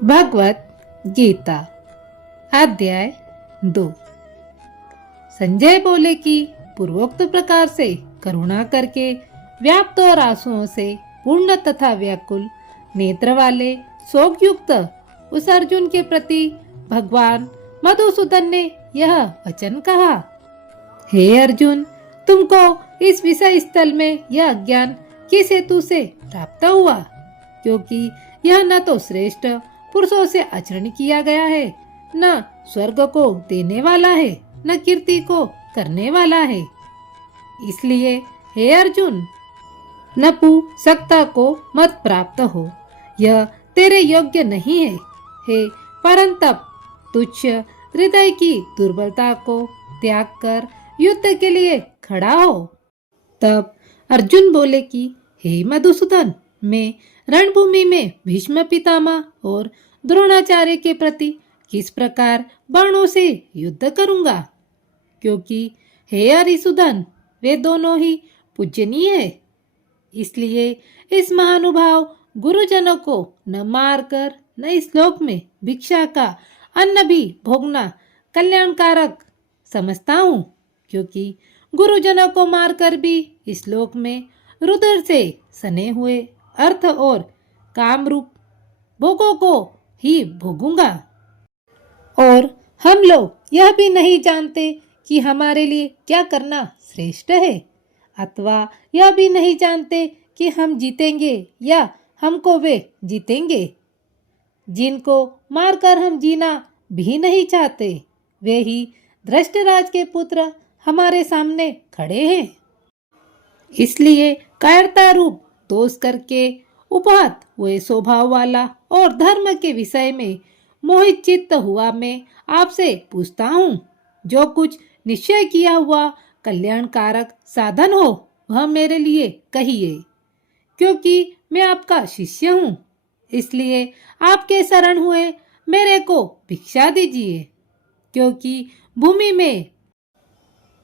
भगवत गीता अध्याय 2। संजय बोले कि पूर्वोक्त प्रकार से करुणा करके व्याप्त और आंसुओं से पूर्ण तथा व्याकुल नेत्र वाले शोकयुक्त उस अर्जुन के प्रति भगवान मधुसूदन ने यह वचन कहा। हे अर्जुन, तुमको इस विषय स्थल में यह ज्ञान किस हेतु से प्राप्त हुआ? क्योंकि यह न तो श्रेष्ठ पुरुषों से आचरण किया गया है, न स्वर्ग को देने वाला है, न कीर्ति को करने वाला है। इसलिए हे अर्जुन, नपुंसकता को मत प्राप्त हो, यह तेरे योग्य नहीं है। हे परंतप, तुच्छ हृदय की दुर्बलता को त्याग कर युद्ध के लिए खड़ा हो। तब अर्जुन बोले कि हे मधुसूदन, मैं रणभूमि में भीष्म पितामह और द्रोणाचार्य के प्रति किस प्रकार बाणों से युद्ध करूंगा? क्योंकि हे हरिसूदन, वे दोनों ही पूजनीय है। इसलिए इस महानुभाव गुरुजनों को न मारकर न इस लोक में भिक्षा का अन्न भी भोगना कल्याणकारक समझता हूँ। क्योंकि गुरुजनों को मारकर भी इस लोक में रुधिर से सने हुए अर्थ और काम रूप भोगों को ही भोगूंगा। और हम लोग यह भी नहीं जानते कि हमारे लिए क्या करना श्रेष्ठ है, अथवा यह भी नहीं जानते कि हम जीतेंगे या हमको वे जीतेंगे। जिनको मारकर हम जीना भी नहीं चाहते, वे ही धृष्टराज के पुत्र हमारे सामने खड़े हैं। इसलिए कायरता रूप दोष करके उपहत हुए स्वभाव वाला और धर्म के विषय में मोहित चित्त हुआ मैं आपसे पूछता हूँ, जो कुछ निश्चय किया हुआ कल्याणकारक साधन हो वह मेरे लिए कहिए। क्योंकि मैं आपका शिष्य हूँ, इसलिए आपके शरण हुए मेरे को भिक्षा दीजिए। क्योंकि भूमि में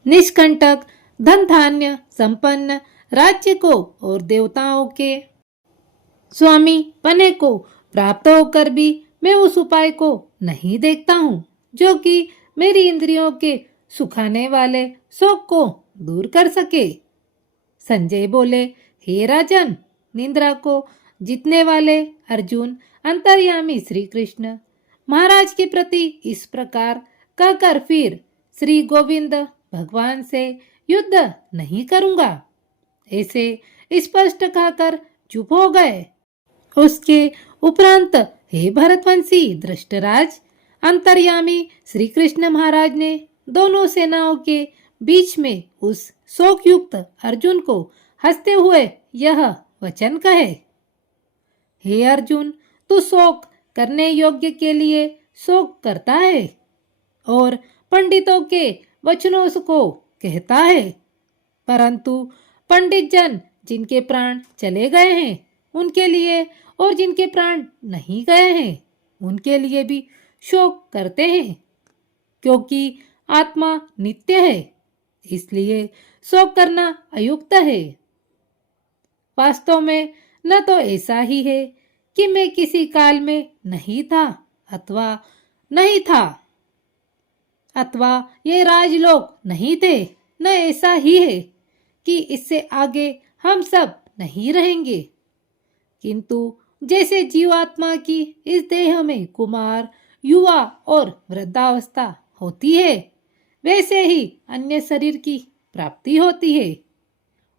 निष्कंटक धन धान्य संपन्न राज्य को और देवताओं के स्वामी पने को प्राप्त होकर भी मैं उस उपाय को नहीं देखता हूँ जो कि मेरी इंद्रियों के सुखाने वाले शोक को दूर कर सके। संजय बोले, हे राजन, निंद्रा को जीतने वाले अर्जुन अंतर्यामी श्री कृष्ण महाराज के प्रति इस प्रकार कहकर फिर श्री गोविंद भगवान से युद्ध नहीं करूंगा ऐसे स्पष्ट कहकर चुप हो गए। उसके उपरांत हे भरतवंशी धृष्टराज, अंतर्यामी श्री कृष्ण महाराज ने दोनों सेनाओं के बीच में उस शोकयुक्त अर्जुन को हंसते हुए यह वचन कहे। हे अर्जुन, तू शोक करने योग्य के लिए शोक करता है और पंडितों के वचनों को कहता है, परंतु पंडित जन जिनके प्राण चले गए हैं उनके लिए और जिनके प्राण नहीं गए हैं उनके लिए भी शोक करते हैं। क्योंकि आत्मा नित्य है, इसलिए शोक करना अयुक्त है। वास्तव में न तो ऐसा ही है कि मैं किसी काल में नहीं था अथवा ये राजलोक नहीं थे, न ऐसा ही है कि इससे आगे हम सब नहीं रहेंगे। किंतु जैसे जीवात्मा की इस देह में कुमार, युवा और वृद्धावस्था होती है, वैसे ही अन्य शरीर की प्राप्ति होती है।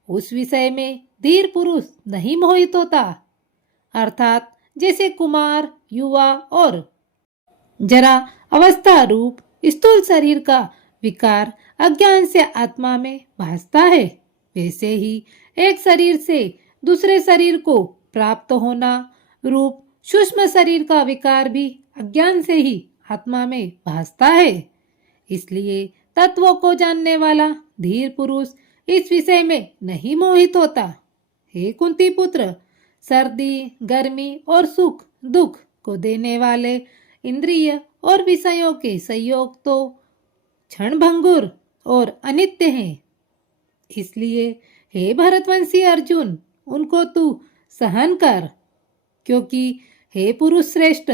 उस विषय में धीर पुरुष नहीं मोहित होता। अर्थात जैसे कुमार, युवा और जरा अवस्था रूप स्थूल शरीर का विकार अज्ञान से आत्मा में भासता है, वैसे ही एक शरीर से दूसरे शरीर को प्राप्त होना रूप सूक्ष्म शरीर का विकार भी अज्ञान से ही आत्मा में भासता है। इसलिए तत्वों को जानने वाला धीर पुरुष इस विषय में नहीं मोहित होता। हे कुंती पुत्र, सर्दी, गर्मी और सुख दुख को देने वाले इंद्रिय और विषयों के संयोग तो क्षणभंगुर और अनित्य हैं। इसलिए हे भरतवंशी अर्जुन, उनको तू सहन कर। क्योंकि हे पुरुष श्रेष्ठ,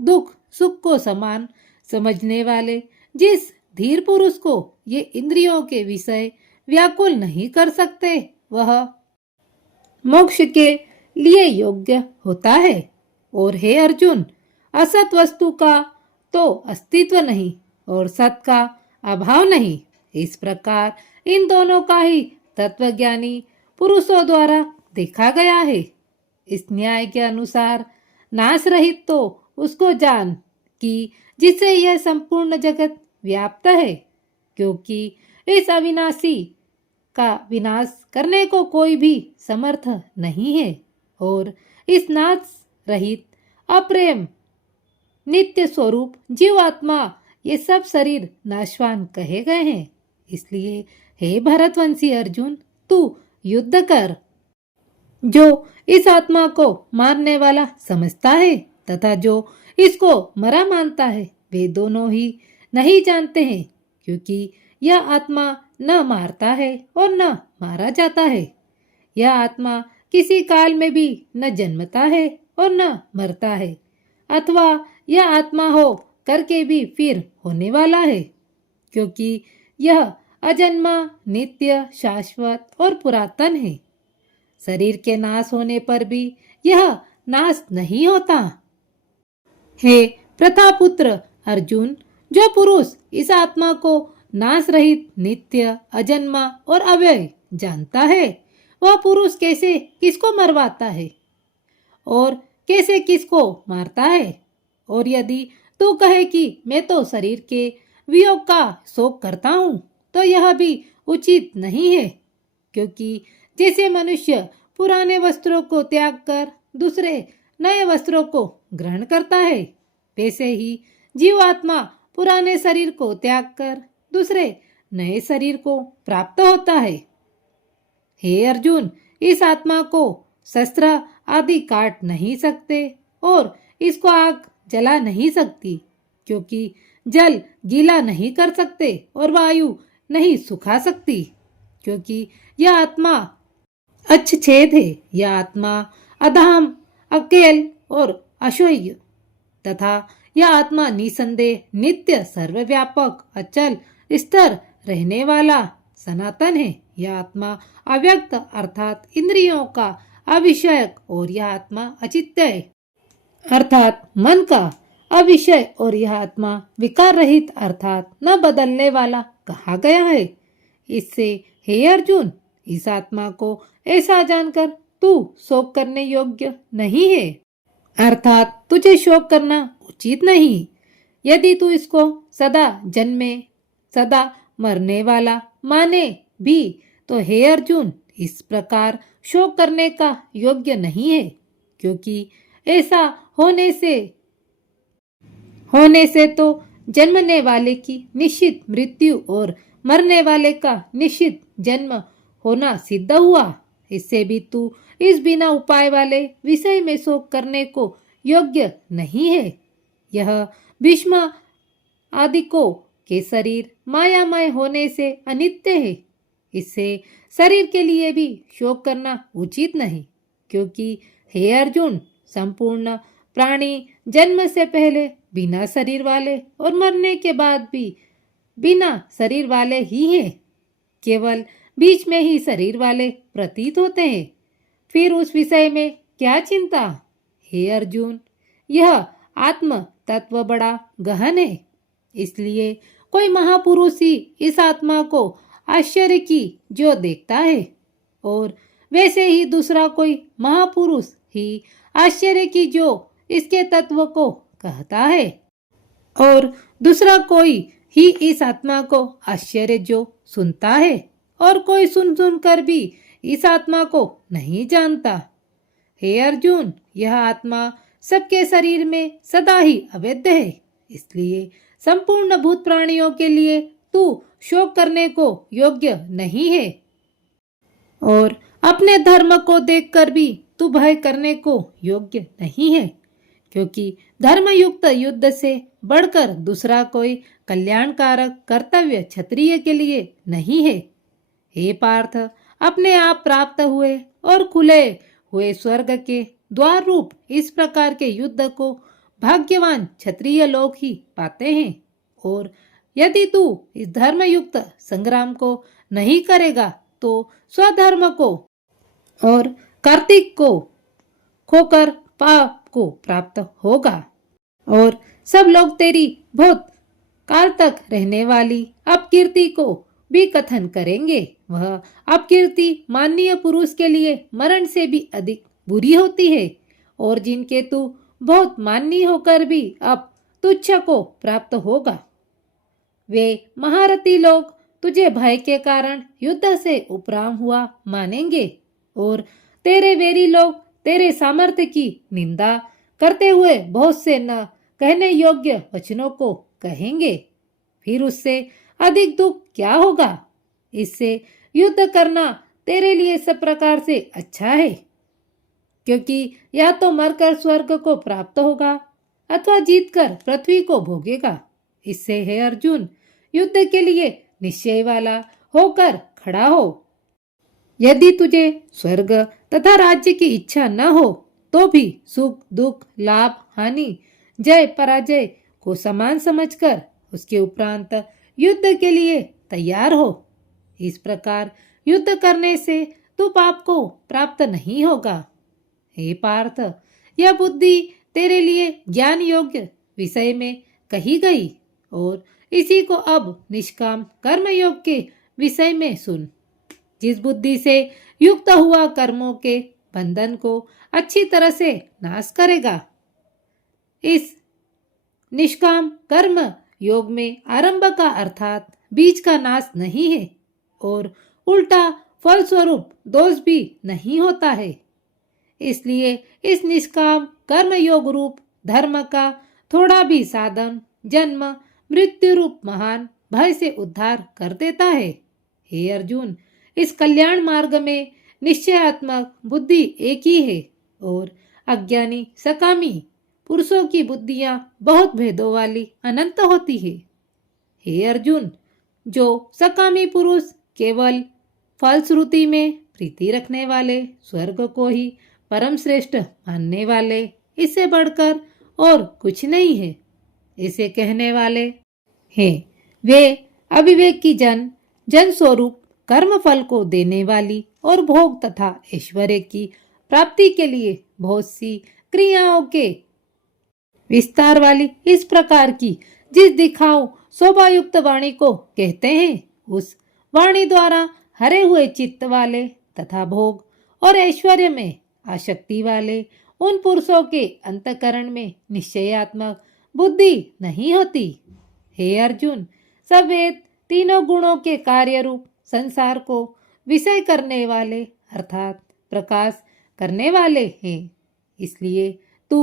दुख सुख को समान समझने वाले जिस धीर पुरुष को ये इंद्रियों के विषय व्याकुल नहीं कर सकते, वह मोक्ष के लिए योग्य होता है। और हे अर्जुन, असत वस्तु का तो अस्तित्व नहीं और सत का अभाव नहीं। इस प्रकार इन दोनों का ही तत्वज्ञानी पुरुषों द्वारा देखा गया है। इस न्याय के अनुसार नाश रहित तो उसको जान कि जिससे यह संपूर्ण जगत व्याप्त है, क्योंकि इस अविनाशी का विनाश करने को कोई भी समर्थ नहीं है। और इस नाश रहित अप्रेम नित्य स्वरूप जीवात्मा ये सब शरीर नाशवान कहे गए हैं। इसलिए हे भरतवंशी अर्जुन, तू युद्ध कर। जो इस आत्मा को मारने वाला समझता है तथा जो इसको मरा मानता है, वे दोनों ही नहीं जानते हैं, क्योंकि यह आत्मा न मारता है और न मारा जाता है। यह आत्मा किसी काल में भी न जन्मता है और न मरता है, अथवा यह आत्मा हो करके भी फिर होने वाला है, क्योंकि यह अजन्मा नित्य शाश्वत और पुरातन है। शरीर के नाश होने पर भी यह नाश नहीं होता। हे प्रतापुत्र अर्जुन, जो पुरुष इस आत्मा को नाश रहित नित्य अजन्मा और अव्यय जानता है, वह पुरुष कैसे किसको मरवाता है और कैसे किसको मारता है। और यदि तू कहे कि मैं तो शरीर के वियोग का शोक करता हूँ, तो यह भी उचित नहीं है, क्योंकि जैसे मनुष्य पुराने वस्त्रों को त्याग कर दूसरे नए वस्त्रों को ग्रहण करता है, वैसे ही जीवात्मा पुराने शरीर को त्याग कर दूसरे नए शरीर को प्राप्त होता है। हे अर्जुन, इस आत्मा को शस्त्र आदि काट नहीं सकते और इसको आग जला नहीं सकती, क्योंकि जल गीला नहीं कर सकते और वायु नहीं सुखा सकती, क्योंकि यह आत्मा अच्छेद है। यह आत्मा अधाम, अकेल और अशोय तथा यह आत्मा निसंदेह नित्य सर्वव्यापक अचल स्थिर रहने वाला सनातन है। यह आत्मा अव्यक्त अर्थात इंद्रियों का अविषयक और यह आत्मा अचित्य है अर्थात मन का अविषय और यह आत्मा विकार रहित अर्थात न बदलने वाला कहा गया है। इससे हे अर्जुन, इस आत्मा को ऐसा जानकर तू शोक करने योग्य नहीं है, अर्थात तुझे शोक करना उचित नहीं। यदि तू इसको सदा जन्मे सदा मरने वाला माने भी, तो हे अर्जुन, इस प्रकार शोक करने का योग्य नहीं है, क्योंकि ऐसा होने से तो जन्मने वाले की निश्चित मृत्यु और मरने वाले का निश्चित जन्म होना सिद्ध हुआ। इससे भी तू इस बिना उपाय वाले विषय में शोक करने को योग्य नहीं है। यह भीष्म आदि को के शरीर मायामय होने से अनित्य है। इससे शरीर के लिए भी शोक करना उचित नहीं, क्योंकि हे अर्जुन, संपूर्ण प्राणी जन्म से पहले बिना शरीर वाले और मरने के बाद भी बिना शरीर वाले ही हैं। केवल बीच में ही शरीर वाले प्रतीत होते हैं। फिर उस विषय में क्या चिंता। हे अर्जुन, यह आत्म तत्व बड़ा गहन है, इसलिए कोई महापुरुष ही इस आत्मा को आश्चर्य की जो देखता है, और वैसे ही दूसरा कोई महापुरुष ही आश्चर्य की जो इसके तत्व को कहता है, और दूसरा कोई ही इस आत्मा को आश्चर्य जो सुनता है, और कोई सुन कर भी इस आत्मा को नहीं जानता। हे अर्जुन, यह आत्मा सबके शरीर में सदा ही अवैध है, इसलिए संपूर्ण भूत प्राणियों के लिए तू शोक करने को योग्य नहीं है, और अपने धर्म को देखकर भी तू भय करने को योग्य नहीं है, क्योंकि धर्मयुक्त युद्ध से बढ़कर दूसरा कोई कल्याणकारक कर्तव्य क्षत्रिय के लिए नहीं है। हे पार्थ, अपने आप प्राप्त हुए और खुले हुए स्वर्ग के द्वार रूप इस प्रकार के युद्ध को भाग्यवान क्षत्रिय लोग ही पाते हैं। और यदि तू इस धर्मयुक्त संग्राम को नहीं करेगा तो स्वधर्म को और कार्तिक को खोकर पाप को प्राप्त होगा और सब लोग तेरी बहुत काल तक रहने वाली अपकीर्ति को भी कथन करेंगे। वह अपकीर्ति माननीय पुरुष के लिए मरण से भी अधिक बुरी होती है और जिनके तू बहुत माननीय होकर भी अब तुच्छ को प्राप्त होगा। वे महारथी लोग तुझे भय के कारण युद्ध से उपराम हुआ मानेंगे और तेरे वेरी लोग तेरे सामर्थ्य की निंदा करते हुए बहुत से न कहने योग्य वचनों को कहेंगे। फिर उससे अधिक दुख क्या होगा? इससे युद्ध करना तेरे लिए सब प्रकार से अच्छा है, क्योंकि या तो मरकर स्वर्ग को प्राप्त होगा अथवा जीतकर पृथ्वी को भोगेगा। इससे हे अर्जुन, युद्ध के लिए निश्चय वाला होकर खड़ा हो। यदि तुझे स्वर्ग तथा राज्य की इच्छा न हो तो भी सुख दुख लाभ हानि जय पराजय को समान समझकर उसके उपरांत युद्ध के लिए तैयार हो। इस प्रकार युद्ध करने से तू पाप को प्राप्त नहीं होगा। हे पार्थ, यह बुद्धि तेरे लिए ज्ञान योग्य विषय में कही गई और इसी को अब निष्काम कर्म योग के विषय में सुन। जिस बुद्धि से युक्त हुआ कर्मों के बंधन को अच्छी तरह से नाश करेगा। इस निष्काम कर्म योग में आरंभ का अर्थात बीज का नाश नहीं है और उल्टा फलस्वरूप दोष भी नहीं होता है। इसलिए इस निष्काम कर्म योग रूप धर्म का थोड़ा भी साधन जन्म मृत्यु रूप महान भय से उद्धार कर देता है। हे अर्जुन, इस कल्याण मार्ग में निश्चयात्मक बुद्धि एक ही है और अज्ञानी सकामी पुरुषों की बुद्धियां बहुत भेदों वाली अनंत होती है। हे अर्जुन, जो सकामी पुरुष केवल फलश्रुति में प्रीति रखने वाले, स्वर्ग को ही परम श्रेष्ठ मानने वाले, इससे बढ़कर और कुछ नहीं है, इसे कहने वाले हैं। वे अविवेक की जन स्वरूप कर्म फल को देने वाली और भोग तथा ऐश्वर्य की प्राप्ति के लिए बहुत सी क्रियाओं के विस्तार वाली इस प्रकार की जिस दिखाओ शोभायुक्त वाणी को कहते हैं, उस वाणी द्वारा हरे हुए चित्त वाले तथा भोग और ऐश्वर्य में आसक्ति वाले उन पुरुषों के अंतकरण में निश्चयात्मक बुद्धि नहीं होती। हे अर्जुन, सब वेद तीनों गुणों के कार्य रूप संसार को विषय करने वाले अर्थात प्रकाश करने वाले हैं। इसलिए तू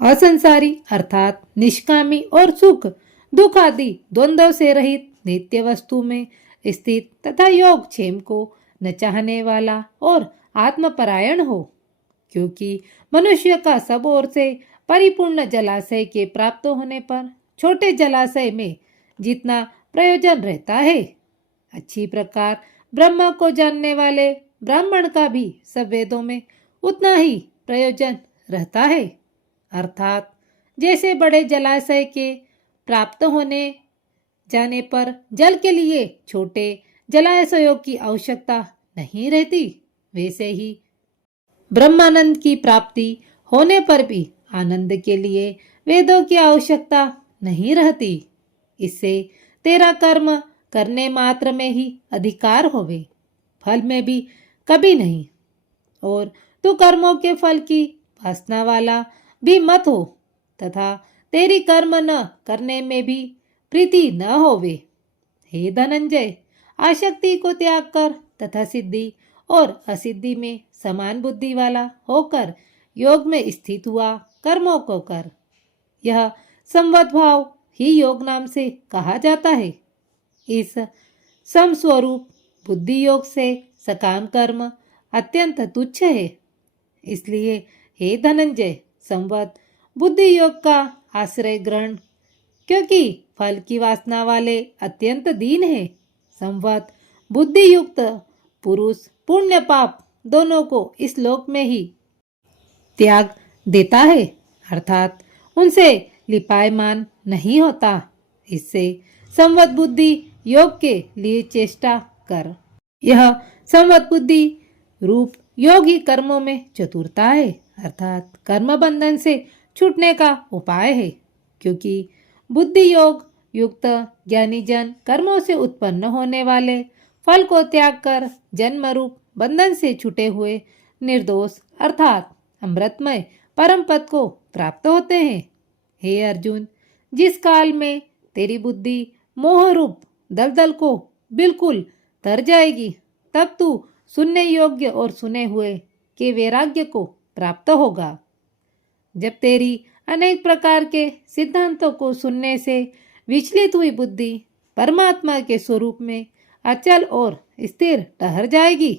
असंसारी अर्थात निष्कामी और सुख दुख आदि द्वंद्व से रहित नित्य वस्तु में स्थित तथा योग क्षेम को न चाहने वाला और आत्मपरायण हो, क्योंकि मनुष्य का सब ओर से परिपूर्ण जलाशय के प्राप्त होने पर छोटे जलाशय में जितना प्रयोजन रहता है, अच्छी प्रकार ब्रह्म को जानने वाले ब्राह्मण का भी सब वेदों में उतना ही प्रयोजन रहता है। अर्थात जैसे बड़े जलाशय के प्राप्त होने जाने पर जल के लिए छोटे जलाशयों की आवश्यकता नहीं रहती, वैसे ही ब्रह्मानंद की प्राप्ति होने पर भी आनंद के लिए वेदों की आवश्यकता नहीं रहती। इससे तेरा कर्म करने मात्र में ही अधिकार होवे, फल में भी कभी नहीं, और तू कर्मों के फल की वासना वाला भी मत हो तथा तेरी कर्म न करने में भी प्रीति न होवे। हे धनंजय, आसक्ति को त्याग कर तथा सिद्धि और असिद्धि में समान बुद्धि वाला होकर योग में स्थित हुआ कर्मों को कर। यह संवत भाव ही योग नाम से कहा जाता है। इस समस्वरूप बुद्धि योग से सकाम कर्म अत्यंत तुच्छ है। इसलिए हे धनंजय, संवत बुद्धि योग का आश्रय ग्रहण, क्योंकि फल की वासना वाले अत्यंत दीन है। संवत बुद्धि युक्त पुरुष पुण्य पाप दोनों को इस लोक में ही त्याग देता है, अर्थात उनसे लिपायमान नहीं होता। इससे संवत बुद्धि योग के लिए चेष्टा कर। यह संवत बुद्धि रूप योग ही कर्मों में चतुरता है, अर्थात कर्म बंधन से छूटने का उपाय है। क्योंकि बुद्धि योग युक्त ज्ञानी जन कर्मों से उत्पन्न होने वाले फल को त्याग कर जन्म रूप बंधन से छूटे हुए निर्दोष अर्थात अमृतमय परम पद को प्राप्त होते हैं। हे अर्जुन, जिस काल में तेरी बुद्धि मोह रूप दलदल को बिल्कुल तर जाएगी, तब तू सुनने योग्य और सुने हुए के वैराग्य को प्राप्त होगा। जब तेरी अनेक प्रकार के सिद्धांतों को सुनने से विचलित हुई बुद्धि परमात्मा के स्वरूप में अचल और स्थिर ठहर जाएगी,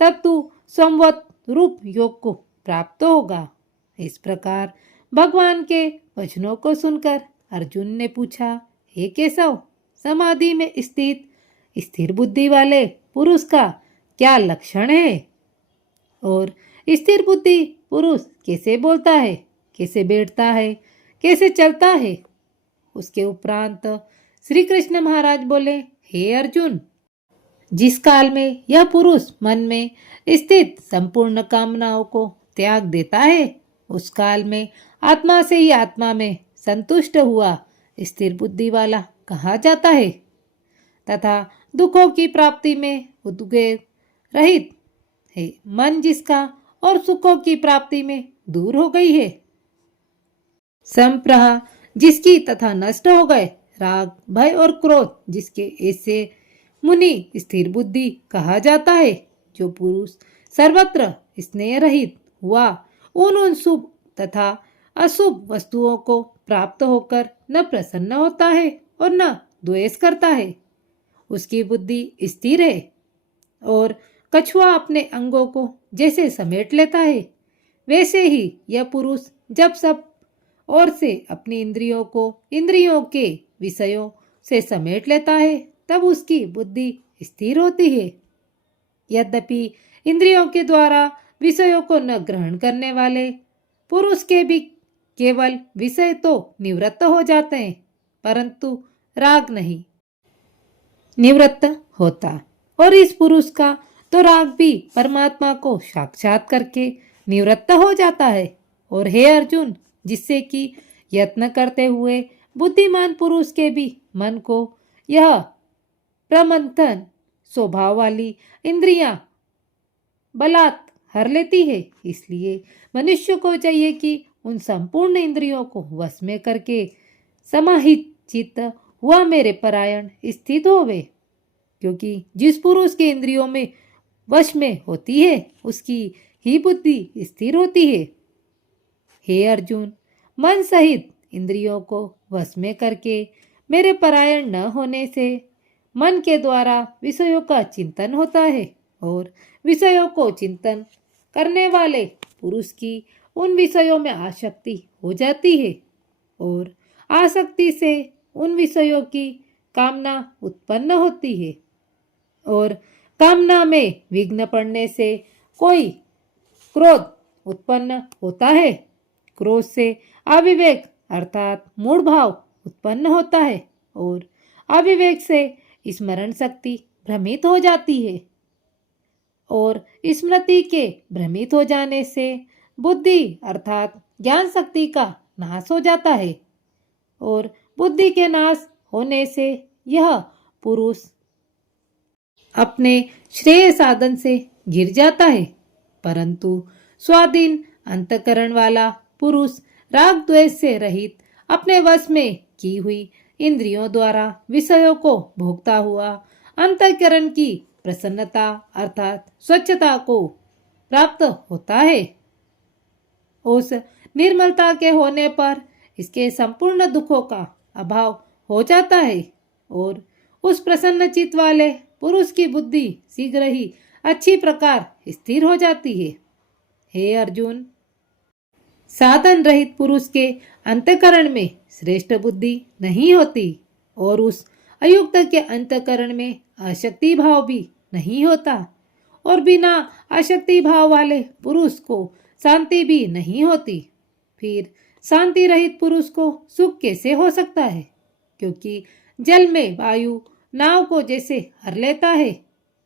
तब तू संवत रूप योग को प्राप्त होगा। इस प्रकार भगवान के वचनों को सुनकर अर्जुन ने पूछा, हे केशव, समाधि में स्थित स्थिर बुद्धि वाले पुरुष का क्या लक्षण है? और स्थिर बुद्धि पुरुष कैसे बोलता है, कैसे बैठता है, कैसे चलता है? उसके उपरांत श्री कृष्ण महाराज बोले, हे अर्जुन, जिस काल में यह पुरुष मन में स्थित संपूर्ण कामनाओं को त्याग देता है, उस काल में आत्मा से ही आत्मा में संतुष्ट हुआ स्थिर बुद्धि वाला कहा जाता है तथा दुखों की प्राप्ति में उद्वेग रहित है मन जिसका और सुखों की प्राप्ति में दूर हो गई है। संप्रह जिसकी तथा नष्ट हो गए राग भय और क्रोध जिसके, ऐसे मुनि स्थिर बुद्धि कहा जाता है। जो पुरुष सर्वत्र स्नेह रहित हुआ उन शुभ तथा अशुभ वस्तुओं को प्राप्त होकर न प्रसन्न होता है और न द्वेष करता है, उसकी बुद्धि स्थिर है। और कछुआ अपने अंगों को जैसे समेट लेता है, वैसे ही यह पुरुष जब सब ओर से अपनी इंद्रियों को इंद्रियों के विषयों से समेट लेता है, तब उसकी बुद्धि स्थिर होती है। यद्यपि इंद्रियों के द्वारा विषयों को न ग्रहण करने वाले पुरुष के भी केवल विषय तो निवृत्त हो जाते हैं, परंतु राग नहीं निवृत्त होता। और इस पुरुष का तो राग भी परमात्मा को साक्षात करके निवृत्त हो जाता है। और हे अर्जुन, जिससे कि यत्न करते हुए बुद्धिमान पुरुष के भी मन को यह प्रमंथन स्वभाव वाली इंद्रियां बलात् हर लेती है। इसलिए मनुष्य को चाहिए कि उन संपूर्ण इंद्रियों को वश में करके समाहित चित्त हुआ मेरे परायण स्थित होवे। क्योंकि जिस पुरुष के इंद्रियों में वश में होती है, उसकी ही बुद्धि स्थिर होती है। हे अर्जुन, मन सहित इंद्रियों को वश में करके मेरे परायण न होने से मन के द्वारा विषयों का चिंतन होता है और विषयों को चिंतन करने वाले पुरुष की उन विषयों में आसक्ति हो जाती है और आसक्ति से उन विषयों की कामना उत्पन्न होती है और कामना में विघ्न पड़ने से कोई क्रोध उत्पन्न होता है। क्रोध से अविवेक अर्थात मूढ़ भाव उत्पन्न होता है और अविवेक से स्मरण शक्ति भ्रमित हो जाती है और स्मृति के भ्रमित हो जाने से बुद्धि अर्थात ज्ञान शक्ति का नाश हो जाता है और बुद्धि के नाश होने से यह पुरुष अपने श्रेय साधन से गिर जाता है। परंतु स्वाधीन अंतकरण वाला पुरुष राग द्वेष से रहित अपने वश में की हुई इंद्रियों द्वारा विषयों को भोगता हुआ अंतःकरण की प्रसन्नता अर्थात स्वच्छता को प्राप्त होता है। उस निर्मलता के होने पर इसके संपूर्ण दुखों का अभाव हो जाता है और उस प्रसन्न चित्त वाले पुरुष की बुद्धि शीघ्र ही अच्छी प्रकार स्थिर हो जाती है। हे अर्जुन, साधन रहित पुरुष के अंतःकरण में श्रेष्ठ बुद्धि नहीं होती और उस अयुक्त के अंतःकरण में आसक्ति भाव भी नहीं होता और बिना आसक्ति भाव वाले पुरुष को शांति भी नहीं होती। फिर शांति रहित पुरुष को सुख कैसे हो सकता है? क्योंकि जल में वायु नाव को जैसे हर लेता है,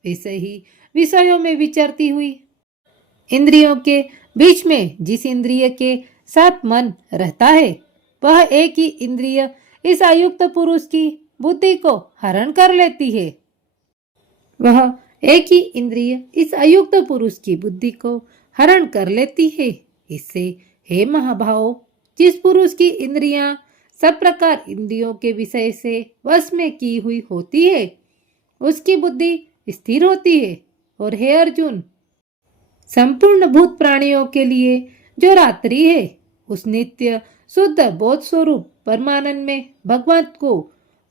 वैसे ही विषयों में विचरती हुई इंद्रियों के बीच में जिस इंद्रिय के साथ मन रहता है, वह एक ही इंद्रिय इस अयुक्त पुरुष की बुद्धि को हरण कर लेती है। वह एक ही इंद्रिय इस अयुक्त पुरुष की बुद्धि को हरण कर लेती है। इससे हे महाभाव, जिस पुरुष की इंद्रियां सब प्रकार इंद्रियों के विषय से वश में की हुई होती है, उसकी बुद्धि स्थिर होती है। और हे अर्जुन, संपूर्ण भूत प्राणियों के लिए जो रात्रि है, उस नित्य शुद्ध बोध स्वरूप परमानंद में भगवत को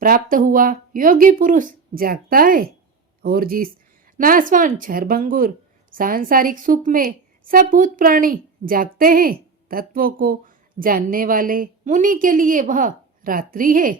प्राप्त हुआ योगी पुरुष जागता है। और जिस नासवान क्षरभंगुर सांसारिक सुख में सब भूत प्राणी जागते हैं, तत्वों को जानने वाले मुनि के लिए वह रात्रि है।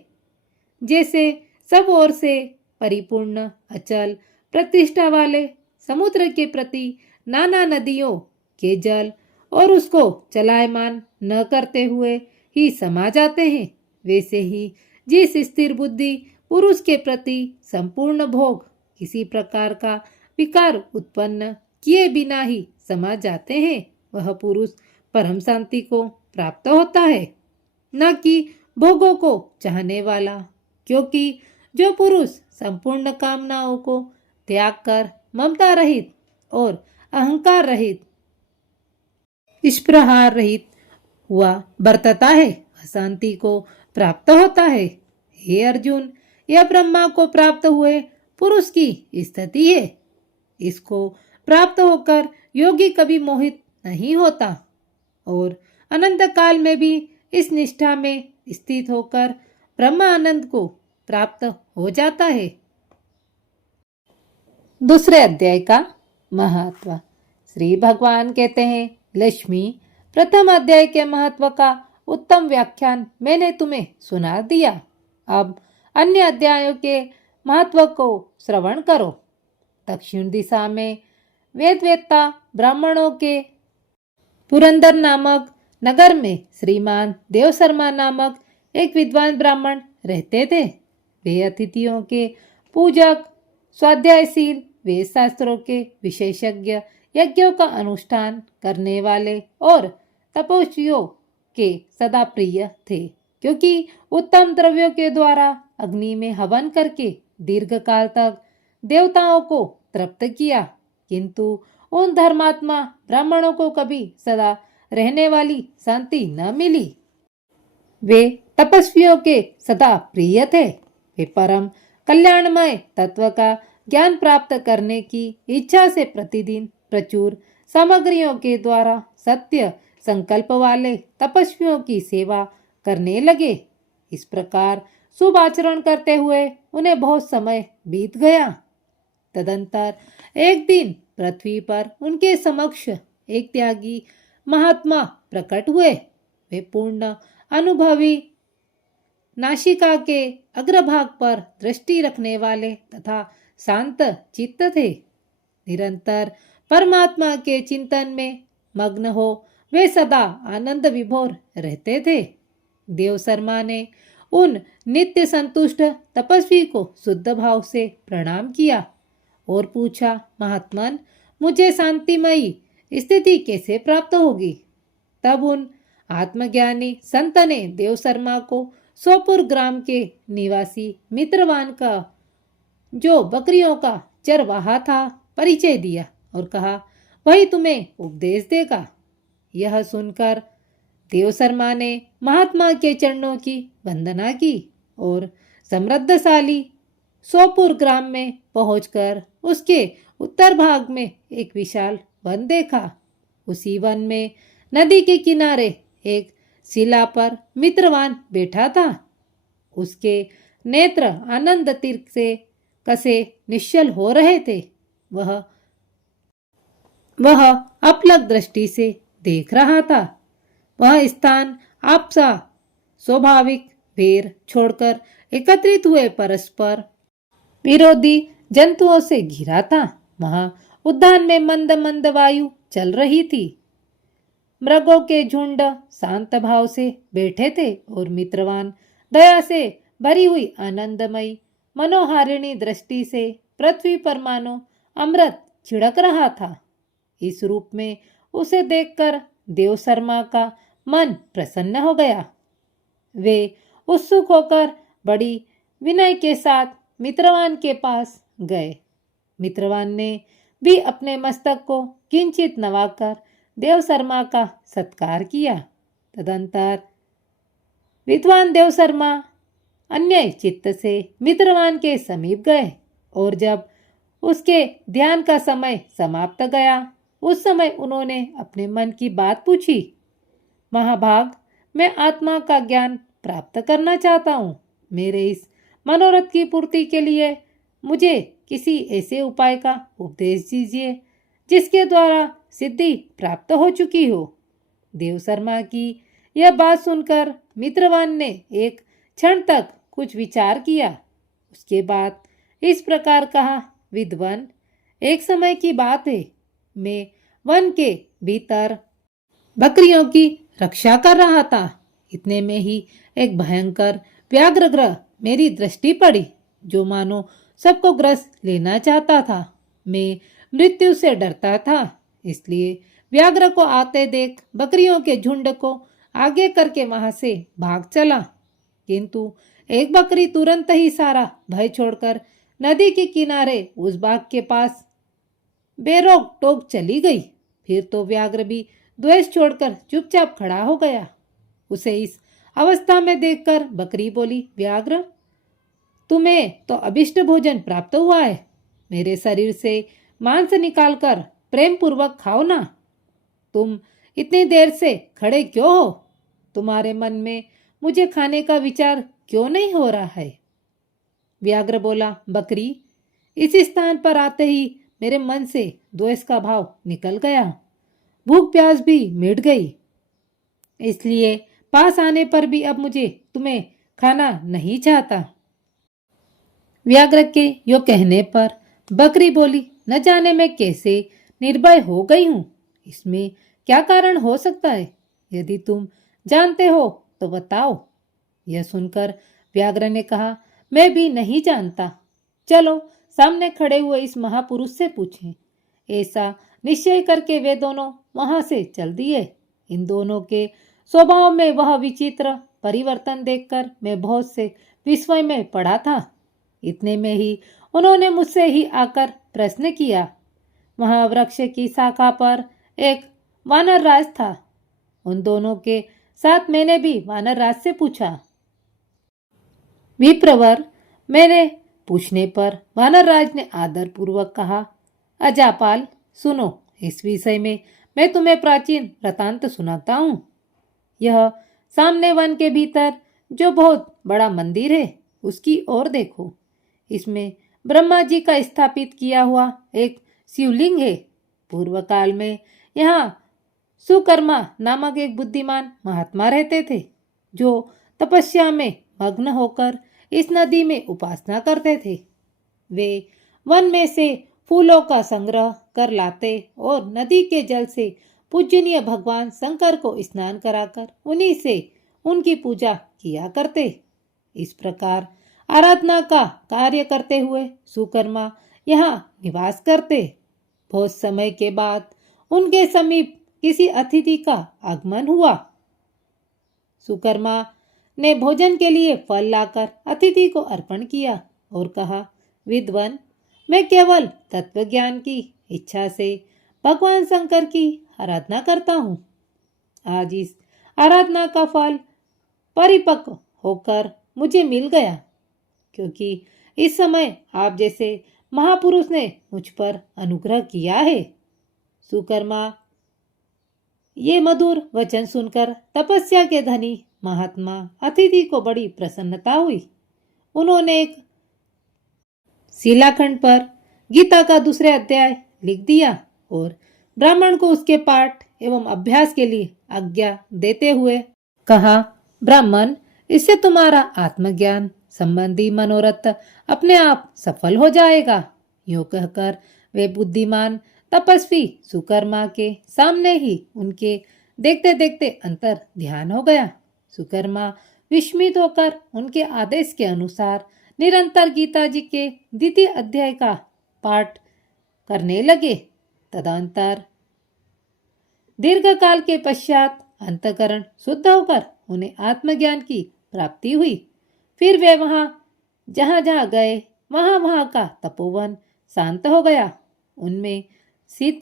जैसे सब ओर से परिपूर्ण अचल प्रतिष्ठा वाले समुद्र के प्रति नाना नदियों के जल और उसको चलायमान न करते हुए ही समा जाते हैं, वैसे ही जिस स्थिर बुद्धि पुरुष के प्रति संपूर्ण भोग किसी प्रकार का विकार उत्पन्न किए बिना ही समा जाते हैं, वह पुरुष परम शांति को प्राप्त होता है, न कि भोगों को चाहने वाला। क्योंकि जो पुरुष संपूर्ण कामनाओं को त्याग कर ममता रहित और अहंकार रहित स्पृहा रहित हुआ बरतता है, शांति को प्राप्त होता है। हे अर्जुन, यह ब्रह्मा को प्राप्त हुए पुरुष की स्थिति है। इसको प्राप्त होकर योगी कभी मोहित नहीं होता और अनंत काल में भी इस निष्ठा में स्थित होकर ब्रह्म आनंद को प्राप्त हो जाता है। दूसरे अध्याय का महत्व। श्री भगवान कहते हैं, लक्ष्मी, प्रथम अध्याय के महत्व का उत्तम व्याख्यान मैंने तुम्हें सुना दिया। अब अन्य अध्यायों के महत्व को श्रवण करो। दक्षिण दिशा में वेदवेत्ता ब्राह्मणों के पुरंदर नामक नगर में श्रीमान देवशर्मा नामक एक विद्वान ब्राह्मण रहते थे। वे अतिथियों के पूजक, स्वाध्यायशील, वेद शास्त्रों के विशेषज्ञ, यज्ञों का अनुष्ठान करने वाले और तपस्वियों के सदा प्रिय थे। क्योंकि उत्तम द्रव्यों के द्वारा अग्नि में हवन करके दीर्घ काल तक देवताओं को तृप्त किया, किंतु उन धर्मात्मा ब्राह्मणों को कभी सदा रहने वाली शांति न मिली। वे तपस्वियों के सदा प्रिय थे। वे परम कल्याणमय तत्व का ज्ञान प्राप्त करने की इच्छा से प्रतिदिन प्रचुर सामग्रियों के द्वारा सत्य संकल्प वाले तपस्वियों की सेवा करने लगे। इस प्रकार शुभ आचरण करते हुए उन्हें बहुत समय बीत गया। तदंतर एक दिन पृथ्वी पर उनके समक्ष एक त्यागी महात्मा प्रकट हुए। वे पूर्ण अनुभवी, नासिका के अग्रभाग पर दृष्टि रखने वाले तथा शांत चित्त थे। निरंतर परमात्मा के चिंतन में मग्न हो वे सदा आनंद विभोर रहते थे। देवशर्मा ने उन नित्य संतुष्ट तपस्वी को शुद्ध भाव से प्रणाम किया और पूछा, महात्मन, मुझे शांतिमयी स्थिति कैसे प्राप्त होगी? तब उन आत्मज्ञानी संत ने देवशर्मा को सोपुर ग्राम के निवासी मित्रवान का, जो बकरियों का चरवाहा था, परिचय दिया और कहा, वही तुम्हें उपदेश देगा। यह सुनकर देवशर्मा ने महात्मा के चरणों की वंदना की और समृद्धशाली सोपुर ग्राम में पहुंचकर उसके उत्तर भाग में एक विशाल वन देखा। उसी वन में नदी के किनारे एक शिला पर मित्रवान बैठा था। उसके नेत्र आनंद तीर्थ से कसे निश्चल हो रहे थे। वह अपलक दृष्टि से देख रहा था। वह स्थान आपसा स्वाभाविक वैर छोड़कर एकत्रित हुए परस्पर विरोधी जंतुओं से घिरा था। वहां उद्यान में मंद मंद वायु चल रही थी। मृगों के झुंड शांत भाव से बैठे थे और मित्रवान दया से भरी हुई आनंदमयी मनोहारिणी दृष्टि से पृथ्वी पर मानो अमृत छिड़क रहा था। इस रूप में उसे देखकर देव शर्मा का मन प्रसन्न हो गया। वे उत्सुक होकर बड़ी विनय के साथ मित्रवान के पास गए। मित्रवान ने भी अपने मस्तक को किंचित नवाकर देव शर्मा का सत्कार किया। तदंतर विद्वान देव शर्मा अन्य चित्त से मित्रवान के समीप गए और जब उसके ध्यान का समय समाप्त गया उस समय उन्होंने अपने मन की बात पूछी। महाभाग, मैं आत्मा का ज्ञान प्राप्त करना चाहता हूँ। मेरे इस मनोरथ की पूर्ति के लिए मुझे किसी ऐसे उपाय का उपदेश दीजिए जिसके द्वारा सिद्धि प्राप्त हो चुकी हो। देव शर्मा की यह बात सुनकर मित्रवान ने एक क्षण तक कुछ विचार किया। उसके बाद इस प्रकार कहा, विद्वान, एक समय की बात है, मैं वन के भीतर बकरियों की रक्षा कर रहा था। इतने में ही एक भयंकर व्याघ्रग्रह मेरी दृष्टि पड़ी जो मानो सबको ग्रस लेना चाहता था। मैं मृत्यु से डरता था, इसलिए व्याघ्र को आते देख बकरियों के झुंड को आगे करके वहां से भाग चला। किंतु एक बकरी तुरंत ही सारा भय छोड़कर नदी के किनारे उस बाग के पास बेरोक टोक चली गई। फिर तो व्याघ्र भी द्वेष छोड़कर चुपचाप खड़ा हो गया। उसे इस अवस्था में देखकर बकरी बोली, व्याघ्र, तुम्हें तो अभिष्ट भोजन प्राप्त हुआ है। मेरे शरीर से मांस निकालकर प्रेम पूर्वक खाओ ना। तुम इतनी देर से खड़े क्यों हो? तुम्हारे मन में मुझे खाने का विचार क्यों नहीं हो रहा है? व्याघ्र बोला, बकरी, इस स्थान पर आते ही मेरे मन से द्वेष का भाव निकल गया, भूख प्यास भी मिट गई, इसलिए पास आने पर भी अब मुझे तुम्हें खाना नहीं चाहता। व्याघ्र के यो कहने पर बकरी बोली, न जाने मैं कैसे निर्भय हो गई हूँ। इसमें क्या कारण हो सकता है? यदि तुम जानते हो तो बताओ। यह सुनकर व्याघ्र ने कहा, मैं भी नहीं जानता। चलो सामने खड़े हुए इस महापुरुष से पूछें। ऐसा निश्चय करके वे दोनों वहां से चल दिए। इन दोनों के स्वभाव में वह विचित्र परिवर्तन देखकर मैं बहुत से विस्मय में पड़ा था। इतने में ही उन्होंने मुझसे ही आकर प्रश्न किया। वहां वृक्ष की शाखा पर एक वानर राज था। उन दोनों के साथ मैंने भी वानर राज से पूछा। विप्रवर, मेरे पूछने पर वानर राज ने आदर पूर्वक कहा, अजापाल, सुनो, इस विषय में मैं तुम्हें प्राचीन वृतांत सुनाता हूँ। यह सामने वन के भीतर जो बहुत बड़ा मंदिर है उसकी ओर देखो। इसमें ब्रह्मा जी का स्थापित किया हुआ एक शिवलिंग है। पूर्व काल में यहाँ सुकर्मा नामक एक बुद्धिमान महात्मा रहते थे जो तपस्या में मग्न होकर इस नदी में उपासना करते थे। वे वन में से फूलों का संग्रह कर लाते और नदी के जल से पूजनीय भगवान शंकर को स्नान कराकर उन्हीं से उनकी पूजा किया करते। इस प्रकार आराधना का कार्य करते हुए सुकर्मा यहाँ निवास करते। बहुत समय के बाद उनके समीप किसी अतिथि का आगमन हुआ। सुकर्मा ने भोजन के लिए फल लाकर अतिथि को अर्पण किया और कहा, विद्वान, मैं केवल तत्व ज्ञान की इच्छा से भगवान शंकर की आराधना करता हूँ। आज इस आराधना का फल परिपक्व होकर मुझे मिल गया, क्योंकि इस समय आप जैसे महापुरुष ने मुझ पर अनुग्रह किया है। सुकर्मा ये मधुर वचन सुनकर तपस्या के धनी महात्मा अतिथि को बड़ी प्रसन्नता हुई। उन्होंने एक शिलाखंड पर गीता का दूसरे अध्याय लिख दिया और ब्राह्मण को उसके पाठ एवं अभ्यास के लिए आज्ञा देते हुए कहा, ब्राह्मण, इससे तुम्हारा आत्मज्ञान संबंधी मनोरथ अपने आप सफल हो जाएगा। यूं कहकर वे बुद्धिमान तपस्वी सुकर्मा के सामने ही उनके देखते देखते अंतर ध्यान हो गया। सुकर्मा विस्मित होकर उनके आदेश के अनुसार निरंतर गीता जी के द्वितीय अध्याय का पाठ करने लगे। तदंतर दीर्घ काल के पश्चात अंतकरण शुद्ध होकर उन्हें आत्मज्ञान की प्राप्ति हुई। फिर वे जहां जहां गए वहां का तपोवन शांत हो गया। उनमें शीत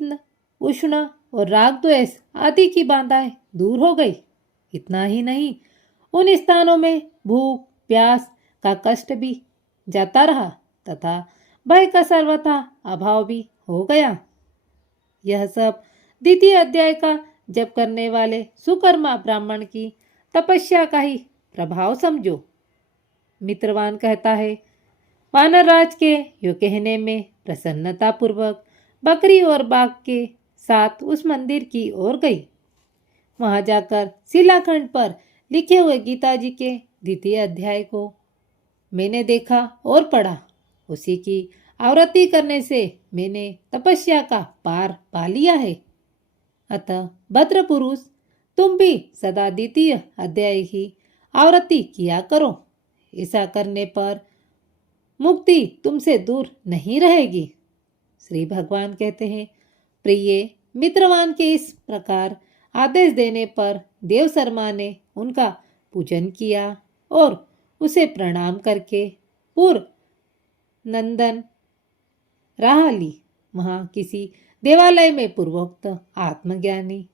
उष्ण और राग द्वेष आदि की बाधाएं दूर हो गई। इतना ही नहीं, उन स्थानों में भूख प्यास का कष्ट भी जाता रहा तथा भय का सर्वथा अभाव भी हो गया। यह सब द्वितीय अध्याय का जप करने वाले सुकर्मा ब्राह्मण की तपस्या का ही प्रभाव समझो। मित्रवान कहता है, वानरराज के यो कहने में प्रसन्नता पूर्वक बकरी और बाघ के साथ उस मंदिर की ओर गई। वहां जाकर शिलाखंड पर लिखे हुए गीता जी के द्वितीय अध्याय को मैंने देखा और पढ़ा। उसी की आवृत्ति करने से मैंने तपस्या का पार पा लिया है। अतः भद्र पुरुष, तुम भी सदा द्वितीय अध्याय की आवृत्ति किया करो। ऐसा करने पर मुक्ति तुमसे दूर नहीं रहेगी। श्री भगवान कहते हैं, प्रिय मित्रवान के इस प्रकार आदेश देने पर देव शर्मा ने उनका पूजन किया और उसे प्रणाम करके पूर्व नंदन राह ली। वहां किसी देवालय में पूर्वोक्त आत्मज्ञानी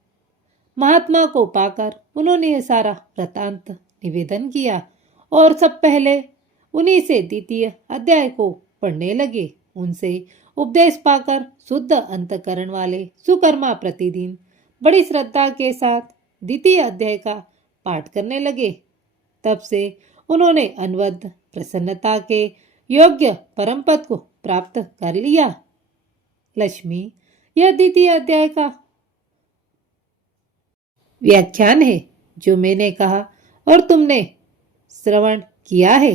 महात्मा को पाकर उन्होंने यह सारा वृतांत निवेदन किया और सब पहले उन्हीं से द्वितीय अध्याय को पढ़ने लगे। उनसे उपदेश पाकर शुद्ध अंतकरण वाले सुकर्मा प्रतिदिन बड़ी श्रद्धा के साथ द्वितीय अध्याय का पाठ करने लगे। तब से उन्होंने अनवद्य प्रसन्नता के योग्य परम पद को प्राप्त कर लिया। लक्ष्मी, यह द्वितीय अध्याय का व्याख्यान है जो मैंने कहा और तुमने श्रवण किया है।